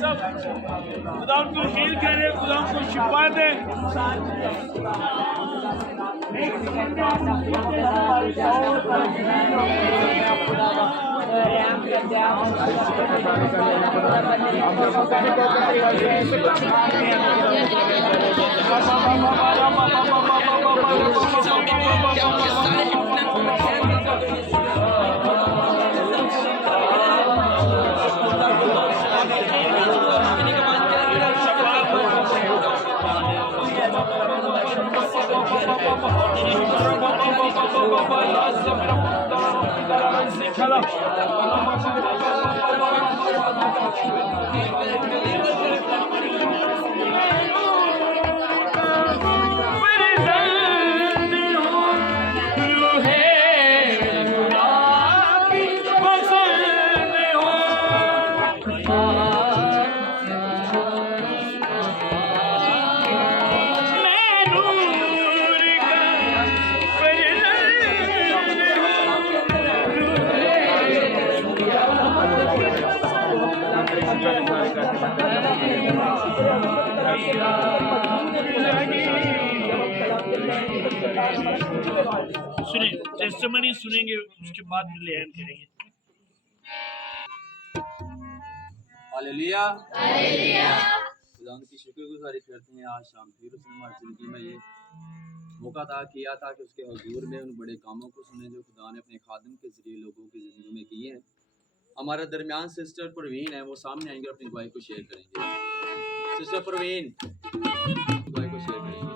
सब खुदा उनको हील करे, खुदा उनको शिफा दे। सुनिए, टेस्टिमनी सुनेंगे, उसके बाद लेन करेंगे। Hallelujah, hallelujah. खुदा की शुक्रगुजारी करते हैं। आज शाम फिर उसने हमारी जिंदगी में ये मौका अता किया था कि उसके हुजूर में उन बड़े कामों को सुने जो खुदा ने अपने खादिम के जरिए लोगों की जिंदगी में किए हैं। हमारे दरमियान सिस्टर परवीन है, वो सामने आएंगे, अपनी गवाही को शेयर करेंगे। सिस्टर परवीन गवाही को शेयर करेंगे।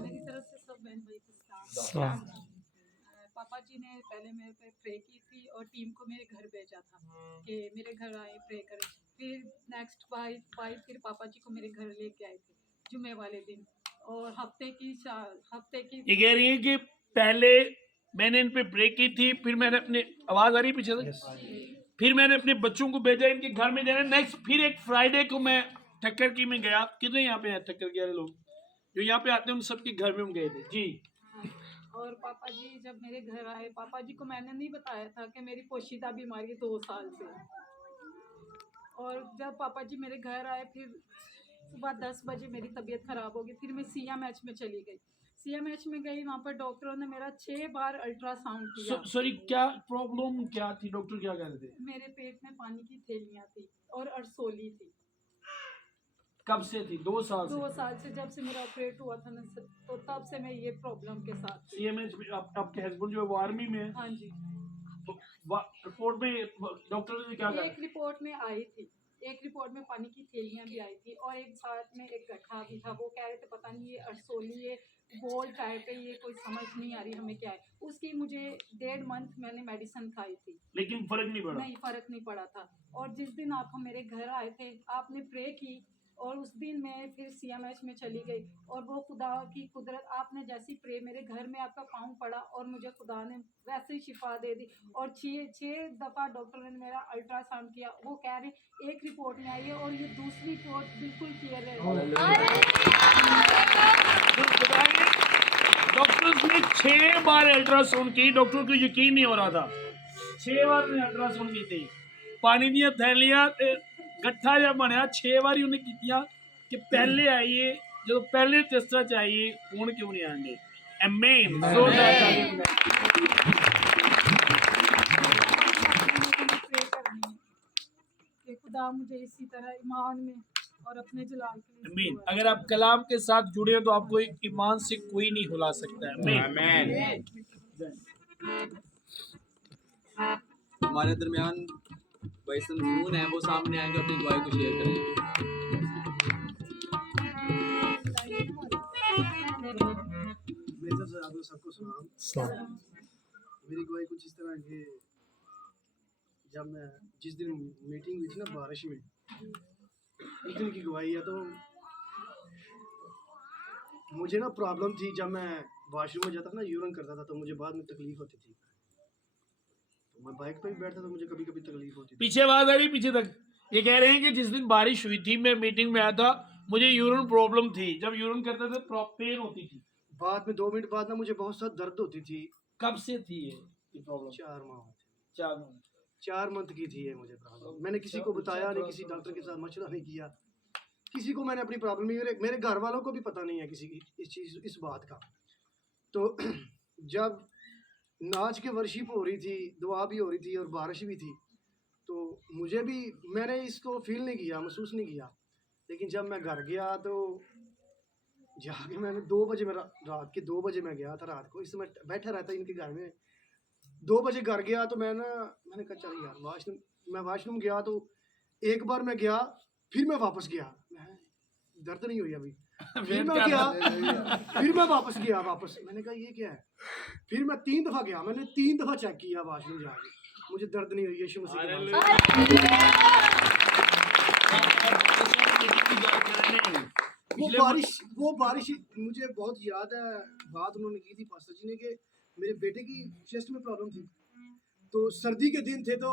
मेरी तरफ से सब बहन भाई को सलाम। पापा जी ने पहले मेरे पे प्रे की थी और टीम को मेरे घर भेजा था कि मेरे घर आए प्रे करें। फिर नेक्स्ट फाइव फिर पापा जी को मेरे घर लेके आए थे जुमे वाले दिन, और हफ्ते की ये कह रही है कि पहले मैंने इन पे प्रे की थी, फिर मैंने अपने आवाज आ रही पीछे से, फिर मैंने अपने बच्चों को भेजा इनके घर में जाना। नेक्स्ट फिर एक फ्राइडे को मैं टक्कर की में गया। कितने यहाँ पे हैं टक्कर के वाले लोग जो यहाँ पे आते हैं, उन सबके घर में हम गए थे जी। और पापा जी जब मेरे घर आए, पापा जी को मैंने नहीं बताया था कि मेरी पोशीदा बीमारी 2 साल से। और जब पापा जी मेरे घर आए, फिर सुबह 10 बजे मेरी तबीयत खराब हो गई। फिर मैं CMH में चली गई। CMH में गई, वहाँ पर डॉक्टरों ने मेरा 6 बार अल्ट्रासाउंड किया। सॉरी, क्या प्रॉब्लम क्या थी? डॉक्टर क्या कह रहे थे? मेरे पेट में पानी की थैलियाँ थी और अरसोली थी। कब से थी? 2 साल से? 2 साल से, जब से मेरा ऑपरेट हुआ था ना, तो तब से मैं ये प्रॉब्लम के साथ थी। CMH में आपके हस्बैंड जो है वो आर्मी में है? हाँ जी। तो रिपोर्ट में डॉक्टर ने क्या कहा? एक रिपोर्ट में आई थी, एक रिपोर्ट में पानी की थैलियाँ भी आई थी, और एक साथ में एक गड्ढा भी था। वो कह रहे थे पता नहीं ये अरसोली है, बोल टाइप है, ये कोई समझ नहीं आ रही हमें क्या है। उसकी मुझे 1.5 मंथ मैंने मेडिसिन खाई थी, लेकिन फर्क नहीं पड़ा? नहीं, फर्क नहीं पड़ा था। और जिस दिन आप मेरे घर आए थे, आपने प्रे की, और उस दिन मैं फिर CMH में चली गई। और वो खुदा की कुदरत, आपने जैसी प्रे, मेरे घर में आपका पाँव पड़ा और मुझे खुदा ने वैसे ही शिफा दे दी। और 6 दफ़ा डॉक्टर ने मेरा अल्ट्रासाउंड किया। वो कह रहे एक रिपोर्ट में आई है और ये दूसरी रिपोर्ट बिल्कुल क्लियर है। डॉक्टर ने 6 बार अल्ट्रासाउंड की, डॉक्टर को यकीन नहीं हो रहा था। 6 बार ने अल्ट्रासाउंड की थी। पानी दी थैलियां गट्ठा जब बनया 6 बार उन्हें कीतियां कि पहले आइए, जो पहले टेस्टा चाहिए हुण क्यों नहीं आएंगे। आमीन। खुदा मुझे इसी तरह ईमान में और अपने जलाल के लिए। आमीन। अगर आप कलाम के साथ जुड़े हो तो आपको ईमान से कोई नहीं हिला सकता है। आमीन। हमारे दरमियान भाई समसून है, वो सामने आएंगे, अपनी गवाही को शेयर करेंगे। मेरी तरफ से आप लोग सबको सलाम। मेरी गवाही कुछ इस तरह कि जब मैं जिस दिन मीटिंग हुई थी ना बारिश में, उस दिन की गवाही है। तो मुझे ना प्रॉब्लम थी, जब मैं वॉशरूम में जाता था ना, यूरिन करता था, तो मुझे बाद में तकलीफ होती थी। तो मैं बाइक पे भी बैठता तो मुझे कभी कभी तकलीफ होती थी। पीछे आवाज आ रही पीछे तक। ये कह रहे हैं कि जिस दिन बारिश हुई थी, मैं मीटिंग में आया था, मुझे यूरिन प्रॉब्लम थी। जब यूरिन करते थे पेन होती थी। बाद में 2 मिनट बाद ना मुझे बहुत सा दर्द होती थी। कब से थी ये प्रॉब्लम? 4 माह होते। 4 मंथ की थी ये मुझे प्रॉब्लम। मैंने किसी को बताया नहीं, किसी डॉक्टर के साथ मशवरा नहीं किया, किसी को मैंने अपनी प्रॉब्लम नहीं, मेरे घर वालों को भी पता नहीं है किसी की इस बात का। तो जब नाच के वर्शिप हो रही थी, दुआ भी हो रही थी और बारिश भी थी, तो मुझे भी, मैंने इसको फील नहीं किया, महसूस नहीं किया। लेकिन जब मैं घर गया तो जाके मैंने 2 बजे, मेरा रात के 2 बजे मैं गया था रात को, इस समय बैठा रहता इनके घर में। 2 बजे घर गया तो मैंने कहा चल यार मैं वॉशरूम गया, तो एक बार मैं गया, फिर मैं वापस गया, दर्द नहीं हुई अभी, फिर मैं गया, फिर मैं वापस गया वापस। मैंने कहा ये क्या है, फिर मैं 3 दफ़ा गया, मैंने 3 दफ़ा चेक किया वॉशरूम जाके, मुझे दर्द नहीं हुई। यीशु मसीह के नाम से। वो बारिश मुझे बहुत याद है, बात उन्होंने की थी पास्टर जी ने कि मेरे बेटे की चेस्ट में प्रॉब्लम थी, तो सर्दी के दिन थे तो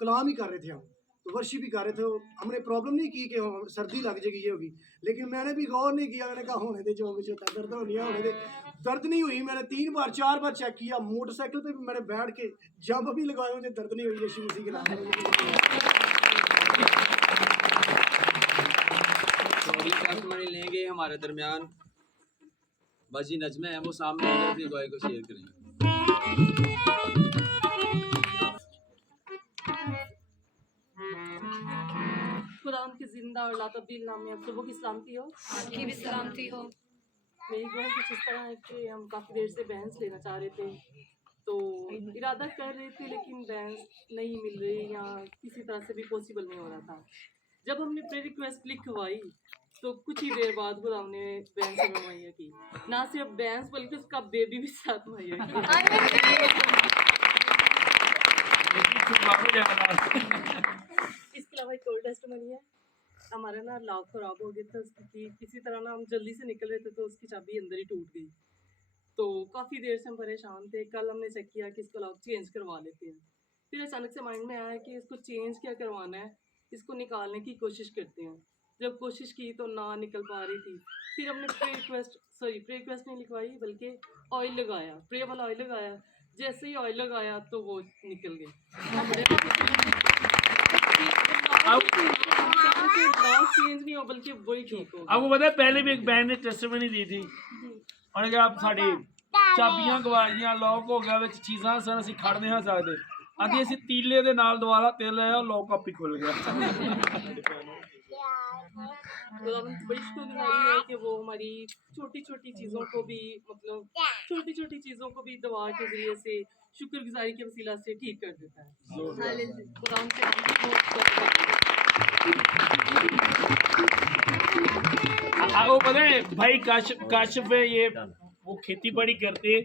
कलाम ही कर रहे थे हम, तो वर्शिप भी कर रहे थे। हमने प्रॉब्लम नहीं की कि सर्दी लग जाएगी ये होगी, लेकिन मैंने भी गौर नहीं किया, मैंने कहा होने दे, जो कुछ होता है, दर्द होनी है होने दे। दर्द नहीं हुई, मैंने 3 बार 4 बार चेक किया, मोटरसाइकिल पे भी मैंने बैठ के जंप भी लगाया, मुझे दर्द नहीं हुई। यीशु मसीह के नाम से टेस्टिमनी लेंगे हमारे दरमियान बाजी नजमे हैं, वो सामने आकर अपनी दुआएं को शेयर करेंगे। खुदा उनकी जिंदा और लातब्दील नाम में आप सबों की सलामती हो। आपकी भी सलामती हो। मेरी दुआ कुछ इस तरह है कि हम काफ़ी देर से बहस लेना चाह रहे थे, तो इरादा कर रहे थे लेकिन बहस नहीं मिल रही या किसी तरह से भी पॉसिबल नहीं हो रहा था। जब हमने प्रे रिक्वेस्ट लिखवाई तो कुछ ही देर बाद खुदा हमने बहस हमें मुहैया की, ना सिर्फ बहस बल्कि उसका बेबी भी साथ मुहैया किया। इसके अलावा एक और टेस्टिमनी है, हमारा ना लॉक खराब हो गया था उसकी, किसी तरह ना हम जल्दी से निकल रहे थे तो उसकी चाबी अंदर ही टूट गई। तो काफ़ी देर से हम परेशान थे। कल हमने चेक किया कि इसको लॉक चेंज करवा लेते हैं, फिर अचानक से माइंड में आया कि इसको चेंज क्या करवाना है, इसको निकालने की कोशिश करते हैं। जब कोशिश की तो ना निकल पा रही थी, फिर हमने प्रे रिक्वेस्ट नहीं लिखवाई बल्कि ऑयल लगाया, प्रे वाला ऑयल लगाया। जैसे ही ऑयल लगाया तो वो निकल गए। चेंज नहीं हो बल्कि वही ठीक हो। आपको पता है पहले भी एक बहन ने टेस्टिमनी दी थी, ਉਹਨੇ ਕਿਹਾ ਸਾਡੀ ਚਾਬੀਆਂ ਗਵਾਈਆਂ, ਲੌਕ ਹੋ ਗਿਆ, ਵਿੱਚ ਚੀਜ਼ਾਂ ਸਨ, ਅਸੀਂ ਖੜ ਨਹੀਂ ਸਕਦੇ। ਆਂਦੀ ਅਸੀਂ ਤੀਲੇ ਦੇ ਨਾਲ ਦੁਬਾਰਾ ਤੇਲ ਲਾਇਆ, ਲੌਕ ਆਪੀ ਖੁੱਲ ਗਿਆ। बड़ी शुक्रगुजारी है कि वो हमारी छोटी छोटी चीज़ों को भी, मतलब छोटी छोटी चीज़ों को भी दवा के जरिए से शुक्रगुजारी के वसीला से ठीक कर देता है। कुरान से आपको पता है भाई काशिफ है, ये वो खेती बाड़ी करते,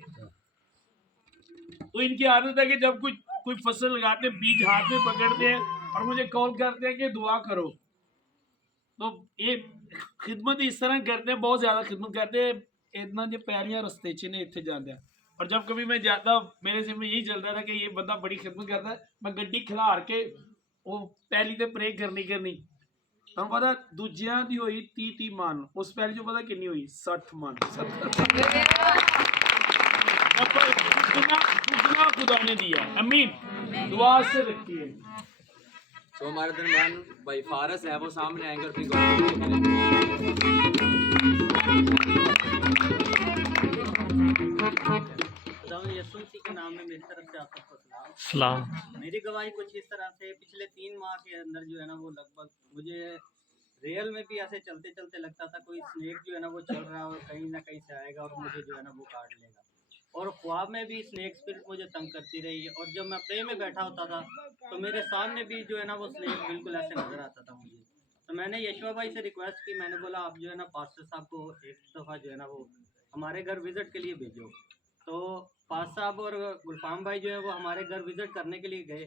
तो इनकी आदत है कि जब कोई फसल लगाते हैं, बीज हाथ में पकड़ते हैं और मुझे कॉल करते हैं कि दुआ करो। तो ये खिदमत इस तरह करते हैं, बहुत ज़्यादा खिदमत करते हैं, इतना जो पैरियां रस्ते च ने इतने जाते हैं। और जब कभी मैं जाता, मेरे से में यही चलता था कि ये बंदा बड़ी खिदमत करता है, मैं गड्डी खिलार के वो पहली तो प्रे करनी तो पता दूजिया की हुई 30 मन, उस पहली जो पता कितनी हुई 60 मन। खुदा ने दिया, अमीन दुआ से रखिए। तो हमारे दरमियान भाई फारस है, वो सामने आएंगे और अपनी दुआएं यीशु मसीह के नाम में मेरी तरफ से आप सबको सलाम। मेरी गवाही कुछ इस तरह से, पिछले 3 माह के अंदर जो है ना, वो लगभग मुझे रियल में भी ऐसे चलते चलते लगता था कोई स्नेक जो है ना वो चल रहा है और कहीं ना कहीं से आएगा और मुझे जो है ना वो काट लेगा। और ख्वाब में भी स्नेक स्पिरिट मुझे तंग करती रही है, और जब मैं प्रे में बैठा होता था तो मेरे सामने भी जो है ना वो स्नेक बिल्कुल ऐसे नज़र आता था मुझे। तो मैंने यशवा भाई से रिक्वेस्ट की, मैंने बोला आप जो है ना पास्टर साहब को एक दफ़ा जो है ना वो हमारे घर विज़िट के लिए भेजो। तो पास्टर साहब और गुलफाम भाई जो है वो हमारे घर विज़िट करने के लिए गए।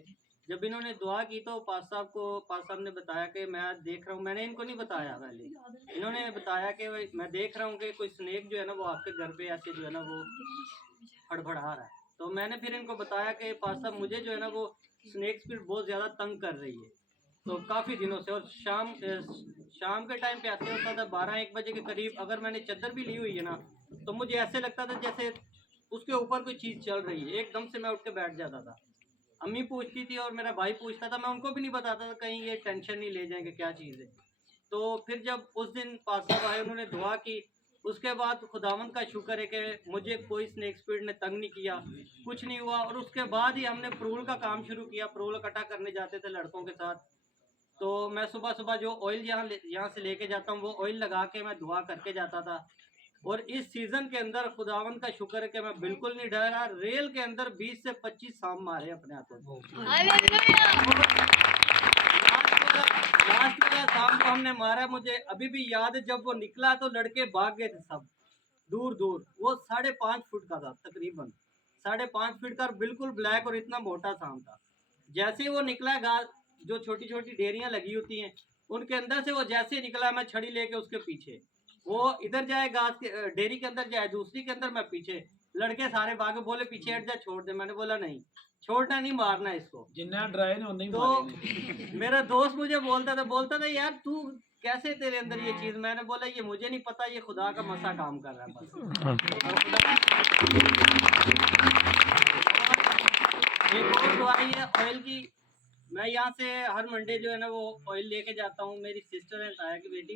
जब इन्होंने दुआ की तो पास्टर साहब ने बताया कि मैं देख रहा हूँ, मैंने इनको नहीं बताया पहले, इन्होंने बताया कि मैं देख रहा हूँ कि कोई स्नेक जो है ना वो आपके घर पे ऐसे जो है ना वो फड़फड़ा रहा है। तो मैंने फिर इनको बताया कि पास्टर साहब मुझे जो है ना वो स्नेक स्पिरिट बहुत ज़्यादा तंग कर रही है, तो काफ़ी दिनों से। और शाम के टाइम पे आते होता था 12-1 बजे के करीब, अगर मैंने चादर भी ली हुई है ना तो मुझे ऐसे लगता था जैसे उसके ऊपर कोई चीज़ चल रही है, एकदम से मैं उठ के बैठ जाता था। अम्मी पूछती थी और मेरा भाई पूछता था, मैं उनको भी नहीं बताता था कहीं ये टेंशन नहीं ले जाएंगे क्या चीज़ है। तो फिर जब उस दिन पास साहब आए, उन्होंने दुआ की, उसके बाद खुदावंद का शुक्र है कि मुझे कोई स्नेक स्पीड ने तंग नहीं किया, कुछ नहीं हुआ। और उसके बाद ही हमने प्रूल का काम शुरू किया। प्रूल इकट्ठा करने जाते थे लड़कों के साथ। तो मैं सुबह सुबह जो ऑयल यहाँ से लेके जाता हूँ वो ऑयल लगा के मैं दुआ करके जाता था। और इस सीजन के अंदर खुदावंद का शुक्र है कि मैं बिल्कुल नहीं डरा। रेल के अंदर 20 से 25 सांप मारे अपने हाथों से। लास्ट वाला सांप को हमने मारा, मुझे अभी भी याद है। जब वो निकला तो लड़के भाग गए थे सब दूर दूर। वो 5.5 फुट का था, तकरीबन 5.5 फीट का, और बिल्कुल ब्लैक और इतना मोटा सांप था। जैसे ही वो निकला, घास जो छोटी छोटी डेरियां लगी होती हैं उनके अंदर से वो जैसे ही निकला, मैं छड़ी लेके उसके पीछे, वो इधर जाए घास के डेरी के अंदर जाए, दूसरी के अंदर, मैं पीछे। लड़के सारे भागे, बोले पीछे हट जा, छोड़ दे। मैंने बोला नहीं, छोड़ना नहीं, मारना इसको। जिन्ना ड्राई ने उन्हें ही तो मारे। मेरा दोस्त मुझे बोलता था यार तू कैसे, तेरे अंदर ये चीज। मैंने बोला ये मुझे नहीं पता, ये खुदा का मसा काम कर रहा है बस। और एक और दुआई है ऑयल की। मैं यहाँ से हर मंडे जो है ना वो ऑयल लेके जाता हूँ। मेरी सिस्टर है, ताया की बेटी,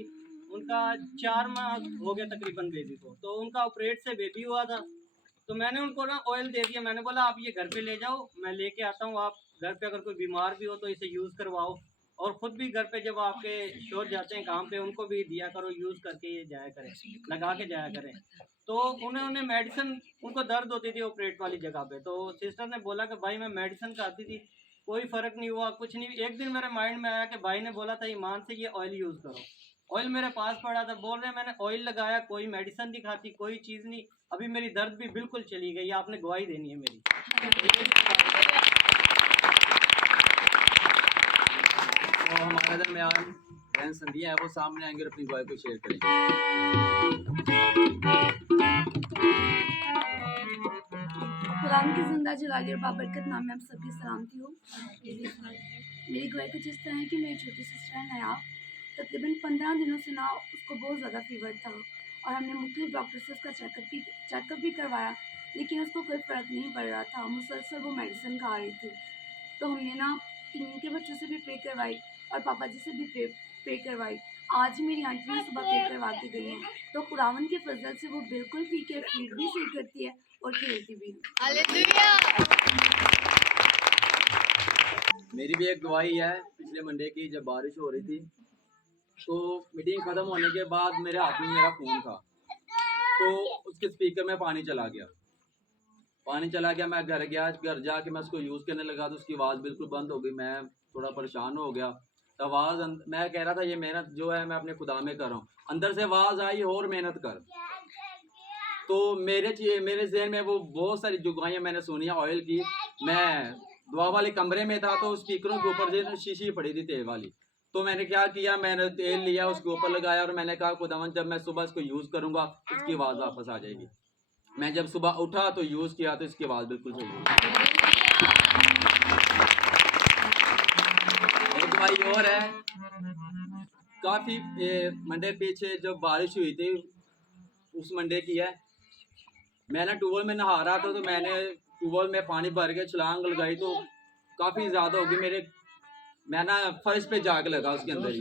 उनका 4 माह हो गया तकरीबन बेबी को। तो उनका ऑपरेट से बेबी हुआ था, तो मैंने उनको ना ऑयल दे दिया। मैंने बोला आप ये घर पे ले जाओ, मैं लेके आता हूँ। आप घर पे अगर कोई बीमार भी हो तो इसे यूज़ करवाओ, और ख़ुद भी घर पे जब आपके शोर जाते हैं काम पे, उनको भी दिया करो, यूज़ करके ये जाया करें, लगा के जाया करें। तो उन्होंने मेडिसिन, उनको दर्द होती थी ऑपरेट वाली जगह पे। तो सिस्टर ने बोला कि भाई मैं मेडिसिन खाती थी, कोई फ़र्क नहीं हुआ, कुछ नहीं। एक दिन मेरे माइंड में आया कि भाई ने बोला था ईमान से ये ऑयल यूज़ करो। ऑयल मेरे पास पड़ा था, बोल रहे मैंने ऑयल लगाया, कोई मेडिसिन नहीं खाती, कोई चीज़ नहीं, अभी मेरी दर्द भी बिल्कुल चली गई। आपने गवाही देनी है मेरी। तो हमारे दरमियान बहन संधिया है, वो सामने आएंगे और अपनी गवाही को शेयर करेंगे। खुदावंद की जिंदा जलाली और बाबरकत नाम में आप सबकी सलामती हो। मेरी गवाही कुछ इस तरह है कि मेरी छोटी सिस्टर है नयाब, तकरीबन 15 दिनों से ना उसको बहुत ज़्यादा फीवर था, और हमने मुख्तलिफ डॉक्टर से उसका चेकअप भी करवाया, लेकिन उसको कोई फ़र्क नहीं पड़ रहा था। मुसलसल वो मेडिसिन खा रही थी। तो हमने ना इनके बच्चों से भी प्रे करवाई और पापा जी से भी प्रे करवाई। आज मेरी आंटी ने सुबह प्रे करवा के गई है, तो खुदावंद के फजल से वो बिल्कुल ठीक है, फीड भी सही करती है और खेलती भी है। मेरी भी एक गवाही है पिछले मंडे की। जब बारिश हो रही थी तो मीटिंग ख़त्म होने के बाद मेरे हाथ में मेरा फ़ोन था, तो उसके स्पीकर में पानी चला गया। मैं घर गया, घर जाके मैं उसको यूज़ करने लगा तो उसकी आवाज़ बिल्कुल बंद हो गई। मैं थोड़ा परेशान हो गया। तो आवाज़, मैं कह रहा था ये मेहनत जो है मैं अपने खुदा में कर रहा हूँ। अंदर से आवाज़ आई और मेहनत कर। तो मेरे जहन में वो बहुत सारी जुगाइयाँ मैंने सुनी ऑयल की। मैं दुआ वाले कमरे में था, तो स्पीकरों के ऊपर जो शीशी पड़ी थी तेल वाली, तो मैंने क्या किया, मैंने तेल लिया, उसके ऊपर लगाया, और मैंने कहा खुदावंद जब मैं सुबह इसको यूज़ करूँगा इसकी आवाज़ वापस आ जाएगी। मैं जब सुबह उठा तो यूज़ किया तो इसकी आवाज़ बिल्कुल सही हुई। एक भाई और है, काफ़ी मंडे पीछे जब बारिश हुई थी उस मंडे की है। मैं ना ट्यूबवेल में नहा रहा था, तो मैंने ट्यूबवेल में पानी भर के छलांग लगाई, तो काफ़ी ज़्यादा हो गई। मैं ना फर्श पे जाके लगा, उसके अंदर ही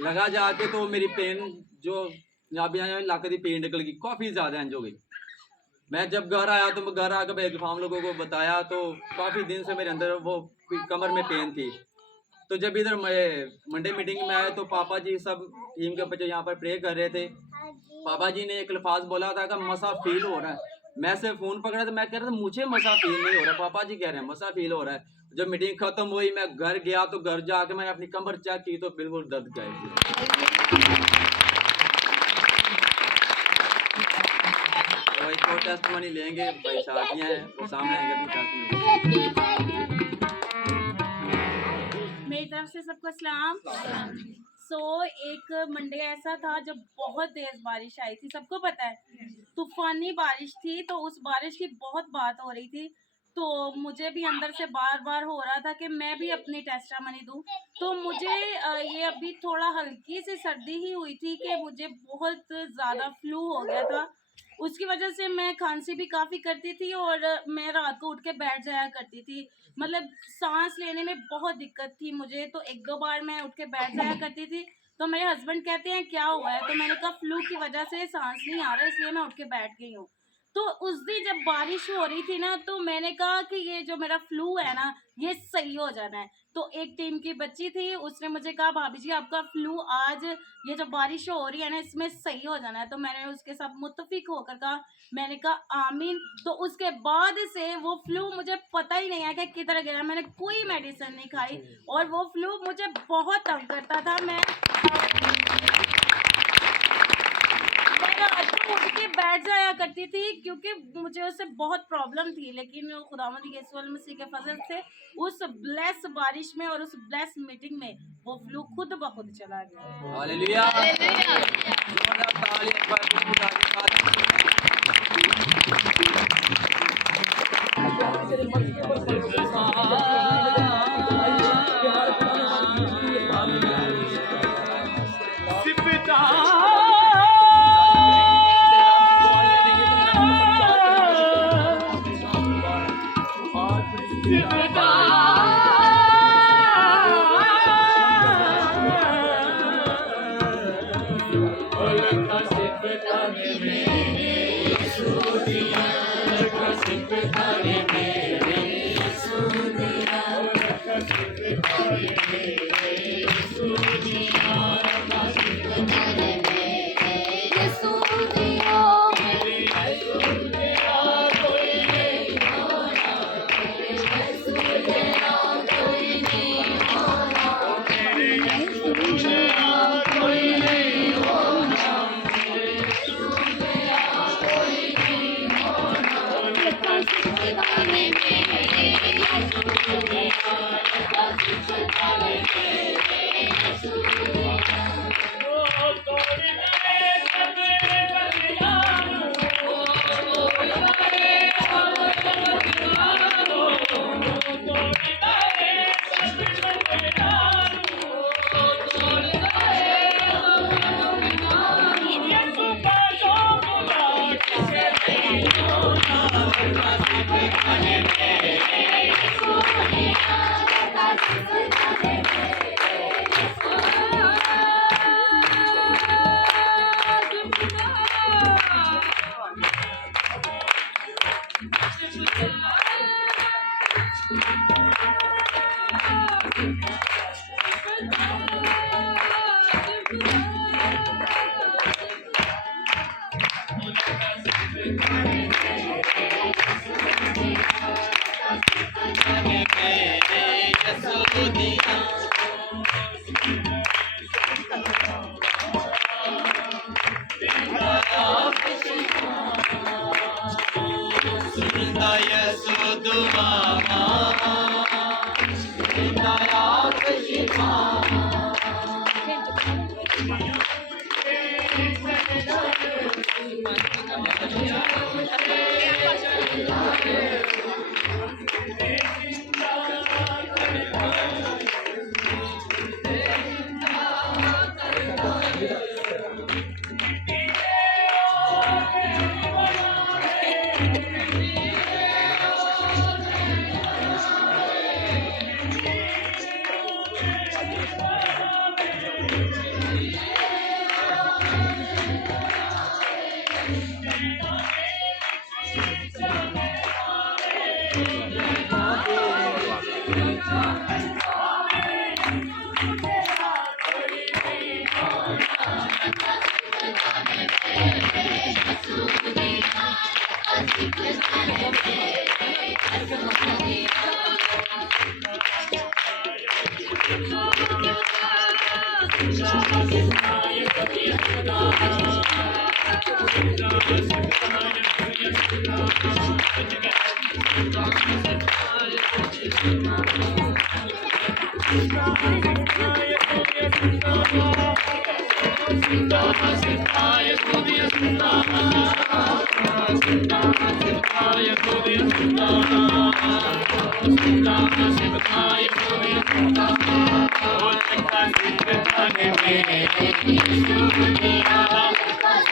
लगा जाके, तो मेरी पेन जो यहाँ लाके थी पेन निकल गई, काफ़ी ज़्यादा इंज हो गई। मैं जब घर आया तो घर आकर मैं फार्म लोगों को बताया, तो काफ़ी दिन से मेरे अंदर वो कमर में पेन थी। तो जब इधर मंडे मीटिंग में आए तो पापा जी सब टीम के बच्चे यहाँ पर प्रे कर रहे थे। पापा जी ने एक अल्फाज बोला था कि मसा फील हो रहा है। मैं से फ़ोन पकड़ा तो मैं कह रहा था मुझे मसा फील नहीं हो रहा, पापा जी कह रहे हैं मसा फील हो रहा है। जब मीटिंग खत्म हुई मैं घर गया, तो घर जाके मैंने अपनी कमर चेक की तो बिल्कुल दर्द गए थी। तो एक और टेस्टमनी लेंगे, भाई साथियाँ हैं वो सामने आएंगे अपनी टेस्टमनी। मेरी तरफ से सबको सलाम। एक मंडे ऐसा था जब बहुत तेज बारिश आई थी, सबको पता है तूफानी बारिश थी। तो उस बारिश की बहुत बात हो रही थी, तो मुझे भी अंदर से बार बार हो रहा था कि मैं भी अपनी टेस्टामनी दूं। तो मुझे ये अभी थोड़ा हल्की सी सर्दी ही हुई थी कि मुझे बहुत ज़्यादा फ्लू हो गया था। उसकी वजह से मैं खांसी भी काफ़ी करती थी और मैं रात को उठ के बैठ जाया करती थी, मतलब सांस लेने में बहुत दिक्कत थी मुझे। तो एक दो बार मैं उठ के बैठ जाया करती थी, तो मेरे हस्बैंड कहते हैं क्या हुआ है, तो मैंने कहा फ्लू की वजह से सांस नहीं आ रहा इसलिए मैं उठ के बैठ गई हूँ। तो उस दिन जब बारिश हो रही थी ना, तो मैंने कहा कि ये जो मेरा फ्लू है ना ये सही हो जाना है। तो एक टीम की बच्ची थी, उसने मुझे कहा भाभी जी आपका फ्लू आज ये जो बारिश हो रही है ना इसमें सही हो जाना है। तो मैंने उसके साथ मुत्तफिक होकर कहा, मैंने कहा आमीन। तो उसके बाद से वो फ्लू मुझे पता ही नहीं है कि किधर गया, मैंने कोई मेडिसिन नहीं खाई और वो फ्लू मुझे बहुत तंग करता था। मैं रात को उठ के बैठ जाया करती थी क्योंकि मुझे उससे बहुत प्रॉब्लम थी, लेकिन खुदावंद यीशु मसीह के फजल से उस ब्लेस बारिश में और उस ब्लेस मीटिंग में वो फ्लू खुद ब खुद चला गया। हालेलुया, जोरदार ताली एक बार खुदा के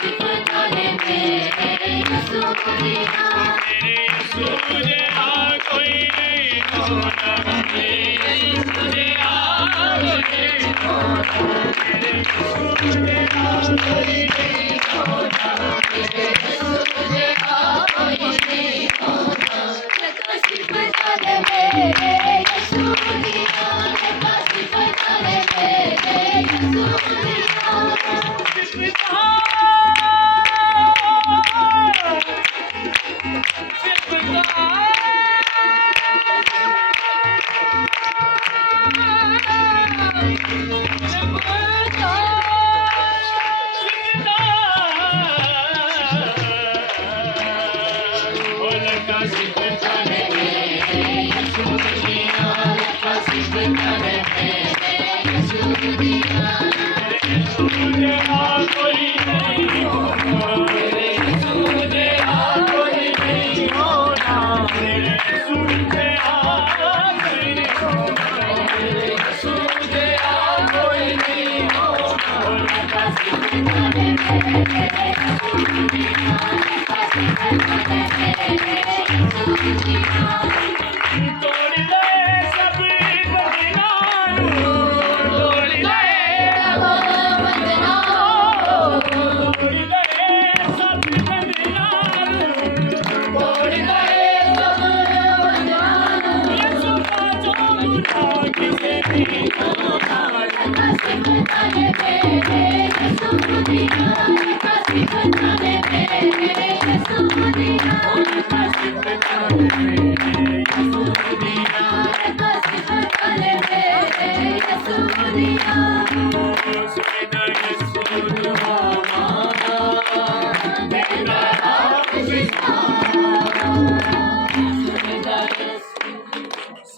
Thank you.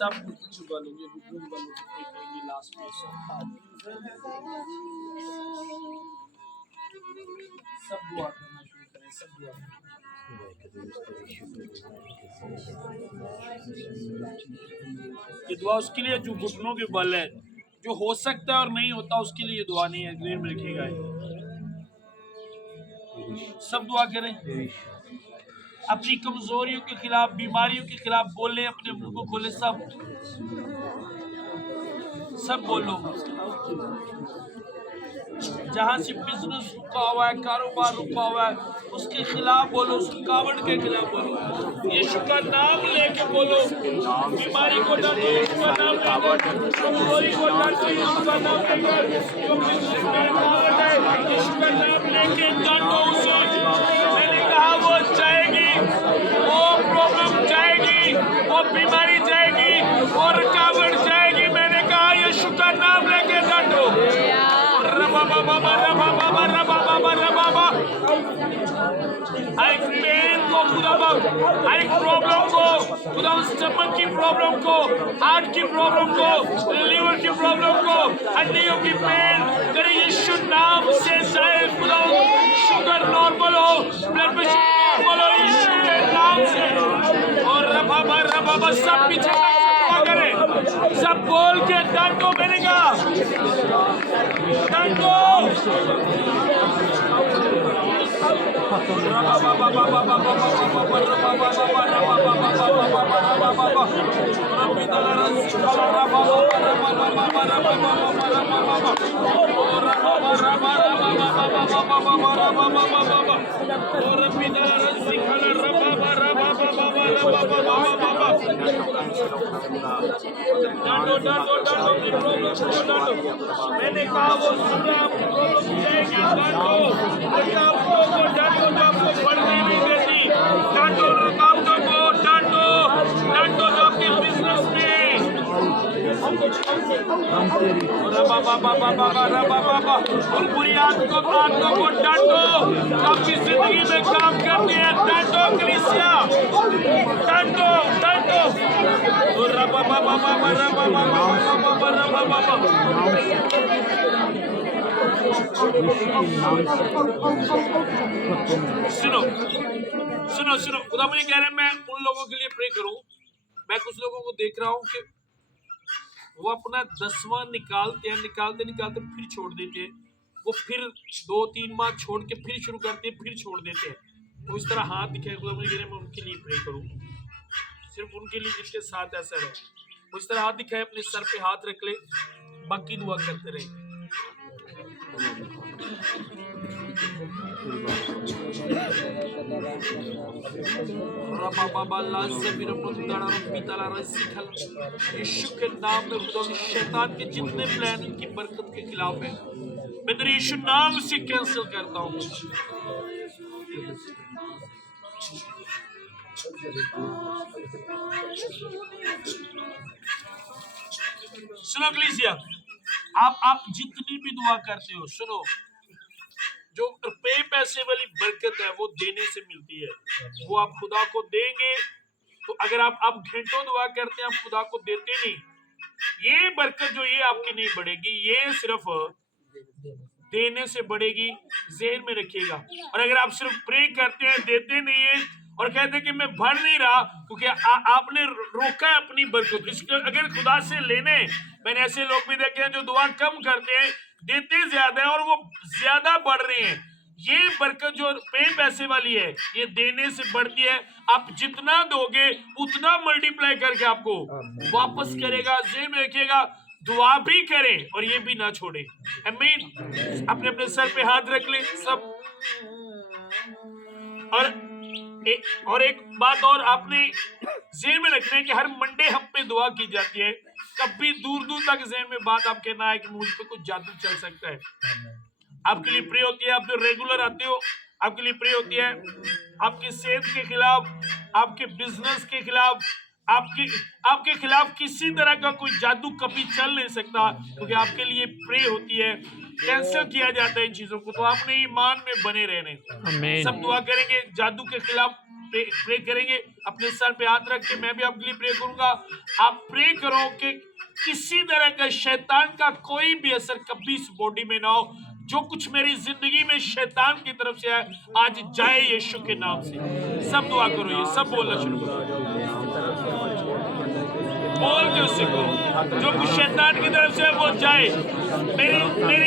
सब छुपा लोगे, करेंगे लास्ट में सब दुआ करना शुरू करें, सब दुआ ये दुआ उसके लिए जो घुटनों के बल है, जो हो सकता है और नहीं होता उसके लिए ये दुआ नहीं है, ग्रीन में लिखेगा। सब दुआ करें, अपनी कमजोरियों के खिलाफ, बीमारियों के खिलाफ बोले, अपने मुंह को खोले, सब बोलो। जहाँ से बिजनेस रुका हुआ है, कारोबार रुका हुआ है, उसके खिलाफ बोलो, उस रुकावट के खिलाफ बोलो, यीशु का नाम लेके बोलो। बीमारी को डांटो, यीशु का नाम लेकर, कमजोरी को डांटो, यीशु का नाम लेकर, जो बिजनेस में रुकावट है, यीशु का नाम लेके डांटो उसे। मैंने कहा वो जाएगी, वो प्रॉब्लम जाएगी, वो बीमारी जाएगी, वो रुकावट जाएगी। मैंने कहा यीशु का नाम लेके डांटो। हर पेन को खुदा, हर प्रॉब्लम को खुदा, स्टमक की प्रॉब्लम को, हार्ट की प्रॉब्लम को, लिवर की प्रॉब्लम को, हड्डियों की पेन करे यीशु नाम से जाए खुदा। शुगर नॉर्मल हो, ब्लड प्रेशर नॉर्मल हो यीशु के नाम से। और रबा सब पीछे करे, सब बोल के डांटो। मैंने कहा डांटो। मैंने कहा वो आपको पढ़ने नहीं देती। डांटो रुकावटों को, डांटो जो आपके बिजनेस में और बुरी आदतों को डांटो, आपकी जिंदगी में काम करती है। डांटो कलीसिया, डांटो। सुनो खुदा मुझे कह रहे हैं मैं उन लोगों के लिए प्रे करूं। मैं कुछ लोगों को देख रहा हूं कि वो अपना 10वां निकालते फिर छोड़ देते हैं। वो फिर 2-3 माह छोड़ के फिर शुरू करते हैं, फिर छोड़ देते हैं। तो इस तरह हाथ दिखाए खुदा मुझे मैं उनके लिए प्रे करूँ, सिर्फ उनके लिए जिनके साथ ऐसा है। वो इस तरह हाथ दिखाए, अपने सर पे हाथ रख ले, बाकी दुआ करते रहे। यीशु के नाम में खुदा शैतान के जितने प्लान की बरकत के खिलाफ है, मैं तेरे यीशु नाम से कैंसिल करता हूँ। सुनो कलीसिया, आप जितनी भी दुआ करते हो, सुनो, जो रुपए पैसे वाली बरकत है वो देने से मिलती है, वो आप खुदा को देंगे। तो अगर आप घंटों दुआ करते हैं, आप खुदा को देते नहीं, ये बरकत जो ये आपकी नहीं बढ़ेगी, ये सिर्फ देने से बढ़ेगी। ज़हन में रखिएगा। और अगर आप सिर्फ प्रे करते हैं, देते नहीं है और कहते हैं कि मैं भर नहीं रहा, क्योंकि आपने रोका है अपनी बरकत। इसके अगर खुदा से लेने, मैंने ऐसे लोग भी देखे हैं जो दुआ कम करते हैं, देते ज्यादा है और वो ज्यादा बढ़ रहे हैं। ये बरकत जो पैसे वाली है, ये देने से बढ़ती है। आप जितना दोगे उतना मल्टीप्लाई करके आपको वापस करेगा। ज़हन में रखिएगा, दुआ भी करें और ये भी ना छोड़े। आमीन। अपने अपने सर पे हाथ रख ले सब। और एक बात और आपने ज़हन में रखना है कि हर मंडे हम पे दुआ की जाती है। कभी दूर दूर तक ज़हन में बात आपके ना है कि मुझ पे कुछ जादू चल सकता है। आपके लिए प्रे होती है, आप जो रेगुलर आते हो, आपके लिए प्रे होती है आपकी सेहत के खिलाफ, आपके बिजनेस के खिलाफ, आपके खिलाफ किसी तरह का कोई जादू कभी चल नहीं सकता, क्योंकि आपके लिए प्रे होती है। कैंसिल किया जाता है इन चीजों को। तो आपने ईमान में बने रहने, सब दुआ करेंगे, जादू के खिलाफ प्रे करेंगे। अपने सर पे हाथ रख के मैं भी आपके लिए प्रे करूंगा। आप प्रे करो कि किसी तरह का शैतान का कोई भी असर कभी इस बॉडी में ना हो। जो कुछ मेरी जिंदगी में शैतान की तरफ से है, आज जाए यीशु के नाम से। सब दुआ करो, ये सब बोलना शुरू करो, बोल के उससे करो, जो कुछ शैतान की तरफ से है वो जाए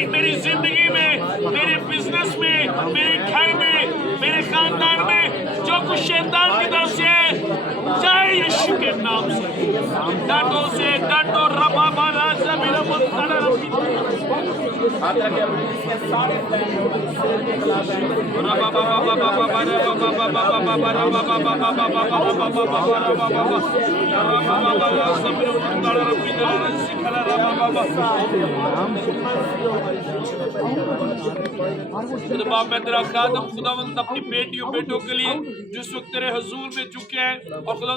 मेरी जिंदगी में, मेरे बिजनेस में, मेरे घर में, मेरे खानदान में, जो कुछ शैतान की तरफ से है, जाए यीशु के नाम से। डांटो से डांटो, रबा बारा जमीन मुत्तरा रबी रबा बाबा बाबा बाबा बाबा बाबा बाबा रबा बाबा बाबा बाबा बाबा बाबा रबा बाबा जमीन मुत्तरा रबी दरा सिखला रबा बाबा। खुदा बाप, मैं तेरा खादम खुदावंद अपनी बेटियों बेटों के लिए जिस वक्त तेरे हुजूर में झुके हैं, और खुदा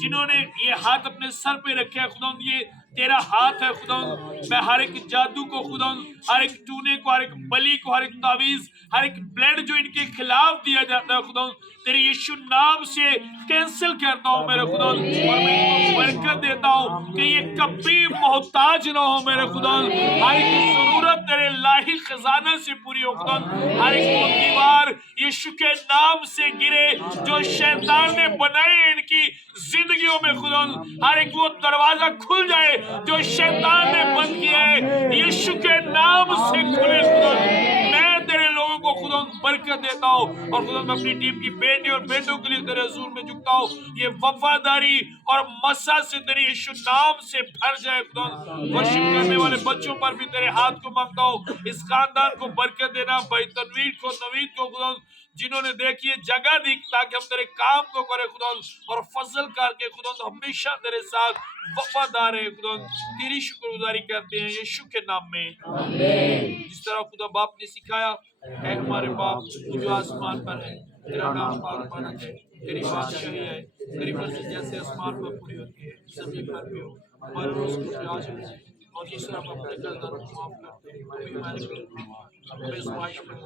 जिन्होंने ये हाथ अपने सर पे रखे हैं, खुदा ये तेरा हाथ है। खुदा मैं हर एक जादू को, खुदा हर एक टूने को, हर एक बलि को, हर एक तावीज, हर एक ब्लड जो इनके खिलाफ दिया जाता है, खुदा तेरे यीशु नाम से कैंसिल करता हूँ मेरे खुदा। और मैं इनको बरकत देता हूँ कि ये कभी मोहताज ना हो मेरे खुदा। हर एक जरूरत तेरे लाही खजाना से पूरी हो खुदा। हर एक दीवार यीशु के नाम से गिरे जो शैतान ने बनाए इनकी जिंदगियों में, खुदा हर एक वो दरवाजा खुल जाए जो शैतान ने बंद किया है, यीशु के नाम से खुले खुदा। मैं तेरे लोगों को खुदा बरकत देता हूँ, और खुदा मैं अपनी टीम की बेटी और बेटों के लिए तेरे हुजूर में झुकता हूँ। ये वफादारी और मसा से तेरे यीशु नाम से भर जाए खुदा। वर्शिप करने वाले बच्चों पर भी तेरे हाथ को मांगता हूँ। इस खानदान को बरकत देना, भाई तनवीर को, नवीद को खुदा, जिन्होंने देखिए जगह दी ताकि हम तेरे काम को करें खुदा, और फजल करके खुदा हमेशा तेरे साथ वफादार है खुदा। तेरी शुक्रगुजारी करते हैं यीशु के नाम में, जिस तरह खुदा बाप ने सिखाया, है हमारे बाप तू जो आसमान पर है, तेरा नाम पाक माना जाए, तेरी बादशाही है, तेरी मर्जी जैसे आसमान पर पूरी होती है जमीन पर भी हो। हमारे रोज को आज हमें, और जिस तरह हम अपने कर्जदारों को माफ करते हैं, कभी हमारे हमें आजमाइश में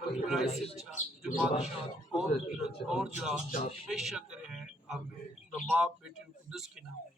बल्कि बुराई से अच्छा जो बादशाह और कुदरत और जलाल हमेशा तेरे हैं। आमीन। बाप बेटे कुदस के नाम में।